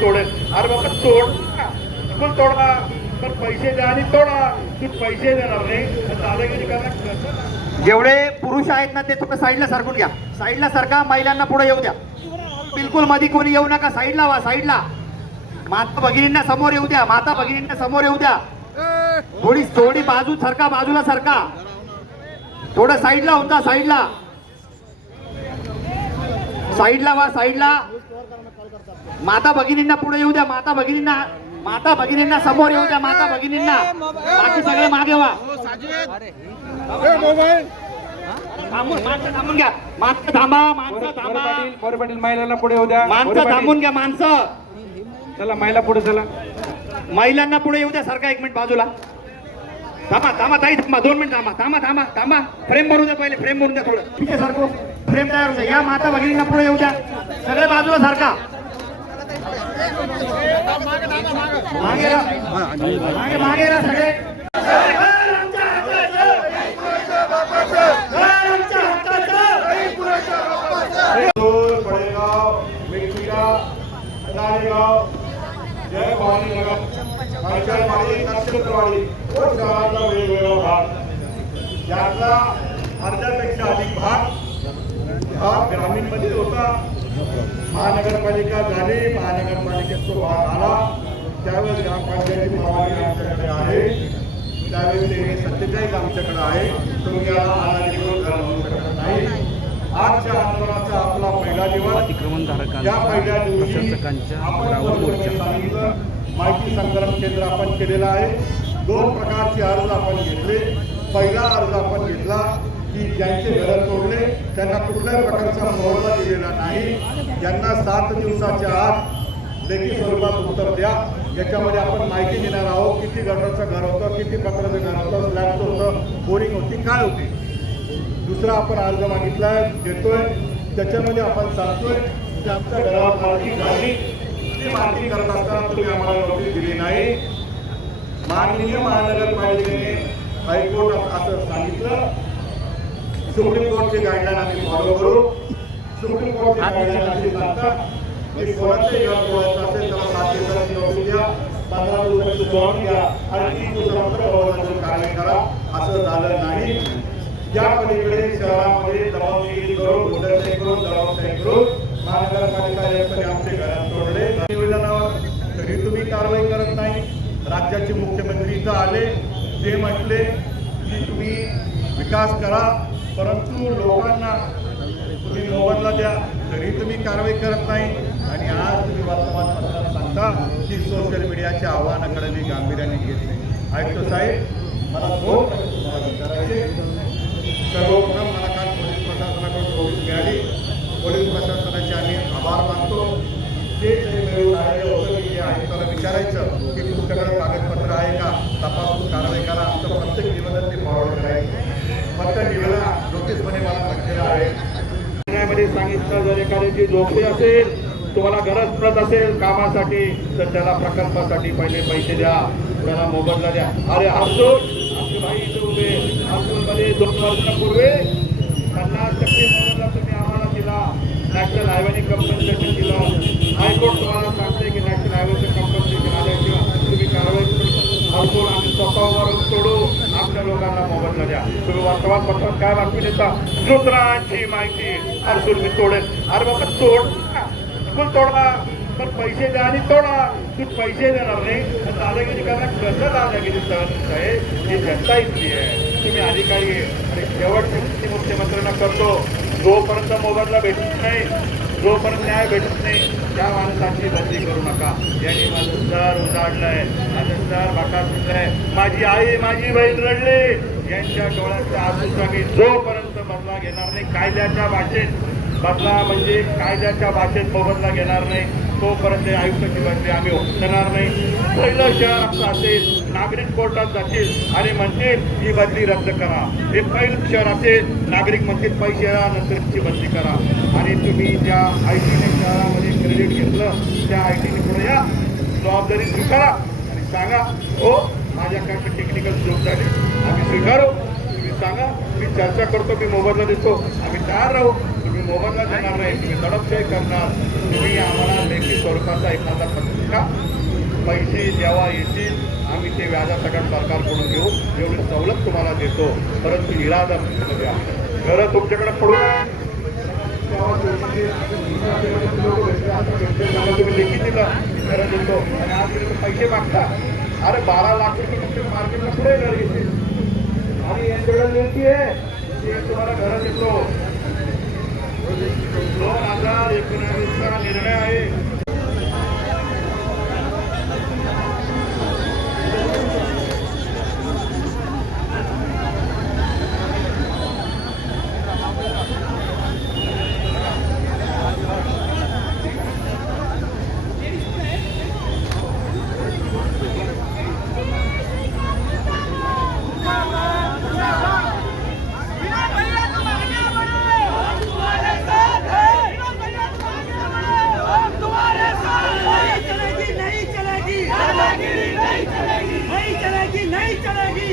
तोडेल. अरे बाबा तोड स्कूल तोडा पण पैसे द्या आणि तोडा. तू पैसे देणार नाही दादागिरी करणार. जेवढे पुरुष आहेत ना ते थोडं साईडला सरकून घ्या. साईडला सरका. महिलांना पुढे येऊ द्या. बिलकुल मध्ये कोणी येऊ नका. साईडला व्हा. साईडला. माता भगिनींना समोर येऊ द्या. माता भगिनींना समोर येऊ द्या. थोडी बाजू सरका. बाजूला सरका. थोडं साईडला होता. साईडला साईडला व्हा. साईडला. माता भगिनींना पुढे येऊ द्या. माता भगिनींना समोर येऊ द्या. माता भगिनींना. बाकी सगळे मागे व्हा. थांबून घ्या. माणसं थांबा. माणसं थांबा. पाटील महिलांना पुढे येऊ द्या. माणसं थांबून घ्या. माणसं चला महिला पुढे चला. महिलांना पुढे येऊ द्या. सरका 1 मिनिट बाजूला. थांबा ताई. थांबा 2 मिनिट. थांबा. फ्रेम भरून द्या. पहिले फ्रेम भरून द्या. थोडं ठीक आहे. सारखं फ्रेम तयार होऊ द्या. या माता भगिनींना पुढे येऊ द्या. सगळे बाजूला सारखा. मागे राहा सगळे. पडेगाव, मेटकीला, राळेगाव, जय भवानी नगर, पंचायतवाडी, नक्षत्रवाडी व शहरातला वेगवेगळा भाग. यातला अर्ध्यापेक्षा अधिक भाग हा ग्रामीणमध्ये होता. महानगरपालिका झाली. महानगरपालिकेत तो भाग आला. त्यावेळेस ग्रामपंचायती प्रभारी आमच्याकडे आहे. त्यावेळेस 47 आमच्याकडे आहे. तुम्ही याला अनाधिकृत घर म्हणू शकत नाही. आजच्या आंदोलनाचा आपला पहिला दिवस. या पहिल्या दिवशी आपण सांगितलं माहिती संकलन केंद्र आपण केलेलं आहे. 2 प्रकारचे अर्ज आपण घेतले. पहिला अर्ज आपण घेतला की ज्यांचे घर तोडले त्यांना कुठल्याही प्रकारचा मोबदला दिलेला नाही. यांना 7 दिवसाच्या आत लेखी स्वरूपात उत्तर द्या. याच्यामध्ये आपण माहिती देणार आहोत. किती गटरचं घर होतं, किती पत्राचं घर होतं, स्लॅबचं होतं, बोरिंग होती, काय होती. दुसरा आपण अर्ज मागितलाय, देतोय. त्याच्यामध्ये आपण सांगतोय की आमच्या घरावर माती झाली. ती माती करत असताना तुम्ही आम्हाला नोटीस दिली नाही. माननीय महानगरपालिकेने हायकोर्ट असं सांगितलं. सुप्रीम कोर्टचे गाईडलाईन आम्ही फॉलो करू. सुप्रीम कोर्टचे गाईडलाईन असे सांगतात की कोणाचंही घर तोडायचं असेल तर 7 दिवसाची नोटीस द्या, 15 दिवसाची सुनावणी द्या आणि 3 दिवसानंतर भवनाची कारवाई करा. असं झालं नाही. या पलीकडे शहरामध्ये दबावगिरी करून, गुंडशाही करून, दबावशाही करून महानगरपालिका आयुक्तांनी आमचे घर तोडले. निवेदनावर तरी तुम्ही कारवाई करत नाही. राज्याचे मुख्यमंत्री इथं आले. ते म्हटले की तुम्ही विकास करा परंतु लोकांना तुम्ही मोबदला द्या. तरी तुम्ही कारवाई करत नाही. आणि आज तुम्ही वर्तमानपत्रात सांगता की सोशल मीडियाच्या आव्हानाकडे मी गांभीर्याने घेतले. आयुक्त साहेब मला 2 प्रश्न विचारायचे. सर्वप्रथम मला काल पोलीस प्रशासनाकडून नोटीस मिळाली. पोलीस प्रशासनाचे आम्ही आभार मानतो. ते मिळून आलेलं होतं की आयुक्ताला विचारायचं की तुमच्याकडे कागदपत्र आहे का, तपासून कारवाई करा. आमचं प्रत्येक निवेदन ते फॉरवर्ड करायचं. फक्त निवेदन नोटीसमध्ये मला म्हटलेलं आहे. न्यायामध्ये सांगितलं जर एखाद्याची झोपडी असेल, तुम्हाला गरज पडत असेल कामासाठी तर त्याला प्रकल्पासाठी पहिले पैसे द्या, त्याला मोबदला द्या. अरे आमचे भाई इथे उभे. आमच्यामध्ये 2 वर्षापूर्वी 50% मोबदला तुम्ही आम्हाला दिला. नॅशनल हायवेने कंपन्सेशन दिलं. हायकोर्ट तुम्हाला सांगते की नॅशनल हायवेचं कंपन्सेशन आल्याशिवाय तुम्ही कारवाई करू. आम्ही स्वतःवर तोडू. आपल्या लोकांना मोबदला द्या. तुम्ही वर्तमानपत्रात काय बातमी देता? सूत्रांची माहिती अर्जुन मी तोडेल. अरे बाबा तोड स्कूल तोडा पण पैसे द्या आणि तोडा. तू पैसे देणार नाही दादागिरी करणार. कसं दादागिरी सहन आहे? ही जनता इतकी आहे. तुम्ही अधिकारी आणि शेवटची मुख्यमंत्र्यांना करतो. जोपर्यंत मोबदला भेटत नाही, जोपर्यंत न्याय भेटत नाही त्या माणसाची बदली करू नका. यांनी माझं सर उजाडलंय, माझं सर बकासलंय, माझी आई माझी बहीण रडली. यांच्या डोळ्याच्या आसूचा मी जोपर्यंत बदला घेणार नाही, कायद्याच्या भाषेत बदला म्हणजे कायद्याच्या भाषेत मोबदला घेणार नाही, तोपर्यंत आयुक्ताची बदली आम्ही होणार नाही. पहिलं शहर असं असेल, नागरिक कोर्टात जातील आणि म्हणतील ही बदली रद्द करा. हे पहिलं शहर असेल, नागरिक म्हणतील पैसे द्या नंतरची बदली करा. आणि तुम्ही ज्या IT ने शहरामध्ये क्रेडिट घेतलं त्या IT ने पुढे या, जबाबदारी स्वीकारा आणि सांगा हो माझ्याकडे टेक्निकल चूक झाली, आम्ही स्वीकारू. तुम्ही सांगा मी चर्चा करतो, मी मोबदला देतो, आम्ही तयार राहू. तुम्ही मोबदला देणार नाही, तुम्ही दडपशाही करणार, तुम्ही आम्हाला लेखी स्वरूपाचा एखादा पत्रिका पैसे जेव्हा येतील आम्ही ते व्याजासकट सरकारकडून घेऊ, एवढी सवलत तुम्हाला देतो, परंतु इरादा द्या. खरं तुमच्याकडे पडून तुम्ही लेखी दिलं खरं देतो आणि आज तुम्ही पैसे मागता. अरे 12 लाख रुपये तुमच्या मार्केटला पुढे घर घेते आणि यांच्याकडे लेखी आहे ते तुम्हाला घरं देतो. 2019चा निर्णय आहे. नहीं चलेगी